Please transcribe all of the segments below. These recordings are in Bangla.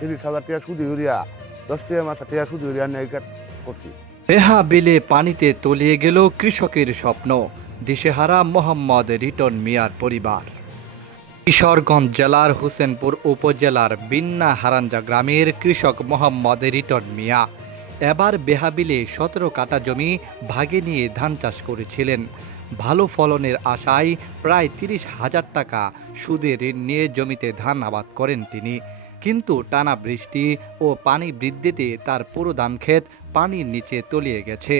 30,000 টাকা সুদ ইউরিয়া 10 টাকা মাসে টাকা সুদ ইউরিয়া নিয়ে করছি। বেহা বিলে পানিতে তলিয়ে গেল কৃষকের স্বপ্ন, দিশেহারা মোহাম্মদ রিটন মিয়ার পরিবার। কিশোরগঞ্জ জেলার হোসেনপুর উপজেলার বিন্না হারাঞ্জা গ্রামের কৃষক মোহাম্মদ রিটন মিয়া এবার বেহাবিলে 17 কাঠা জমি ভাগে নিয়ে ধান চাষ করেছিলেন। ভালো ফলনের আশায় প্রায় 30,000 টাকা সুদে ঋণ নিয়ে জমিতে ধান আবাদ করেন তিনি। কিন্তু টানা বৃষ্টি ও পানি বৃদ্ধিতে তার পুরো ধান ক্ষেত পানির নিচে তলিয়ে গেছে।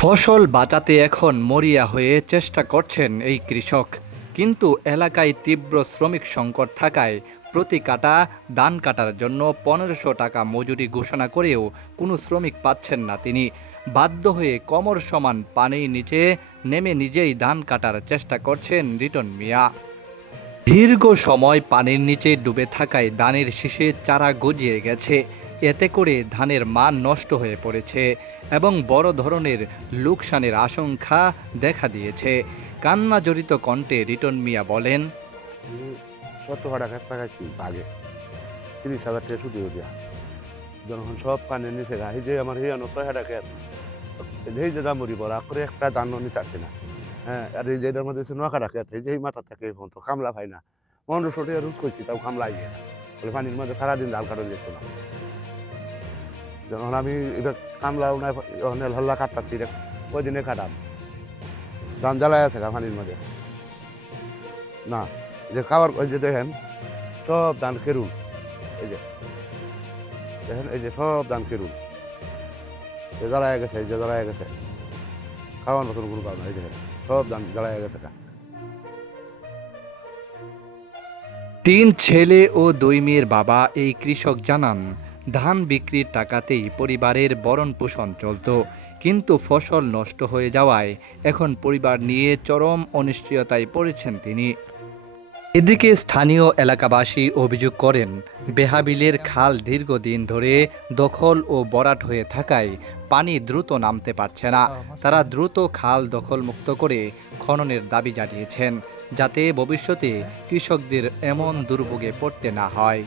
ফসল বাঁচাতে এখন মরিয়া হয়ে চেষ্টা করছেন এই কৃষক। কিন্তু এলাকায় তীব্র শ্রমিক সংকট থাকায় প্রতি কাটা ধান কাটার জন্য 1500 টাকা মজুরি ঘোষণা করেও কোনো শ্রমিক পাচ্ছেন না তিনি। বাধ্য হয়ে কোমর সমান পানির নিচে নেমে নিজেই ধান কাটার চেষ্টা করছেন রিটন মিয়া। দীর্ঘ সময় পানির নিচে ডুবে থাকায় ধানের শীষে চারা গজিয়ে গেছে। এতে করে ধানের মান নষ্ট হয়ে পড়েছে এবং বড় ধরনের লোকসানের আশঙ্কা দেখা দিয়েছে। কান্না জড়িত কণ্ঠে রিটন মিয়া বলেন, 17 টাকা পাইছি ভাগে, 30,000 টাকা সুদ ইউরিয়া যখন সব পানির নিচে এই যে আমার হিয়ানো 6 টাকা এই যে দামুরি বড় করে একটা ধান নিতে আসে না। হ্যাঁ, আর এই যে এটার মধ্যে 9 টাকা এই যে এই মাথা থেকে এই পর্যন্ত কামলা পাই না। 1500 টাকা রুজ করছি তাও কামলা আইয়ে না, বলে পানির মধ্যে সারাদিন ডাল কাটা যেত না। যখন আমি এটা কামলাও নাই ওখানে হল্লা কাটতাছি ওই দিনে কাটাম ধান জ্বালায় আছে পানির মধ্যে না। যে খাওয়ার ওই যে দেখেন সব ধান খেরুন, এই যে দেখেন এই যে সব ধান খেরুন জ্বালায় গেছে, এই যে জ্বালায় গেছে, খাওয়ার মতন কোনো কারণ এই দেখেন সব ধান জ্বালায় গেছে। 3 ছেলে ও 2 মেয়ের বাবা এই কৃষক জানান, ধান বিক্রির টাকাতেই পরিবারের ভরণ পোষণ চলত। কিন্তু ফসল নষ্ট হয়ে যাওয়ায় এখন পরিবার নিয়ে চরম অনিশ্চয়তায় পড়েছেন তিনি। এদিকে স্থানীয় এলাকাবাসী অভিযোগ করেন, বেহাবিলের খাল দীর্ঘদিন ধরে দখল ও ভরাট হয়ে থাকায় পানি দ্রুত নামতে পারছে না। তারা দ্রুত খাল দখলমুক্ত করে খননের দাবি জানিয়েছেন, যাতে ভবিষ্যতে কৃষকদের এমন দুর্ভোগে পড়তে না হয়।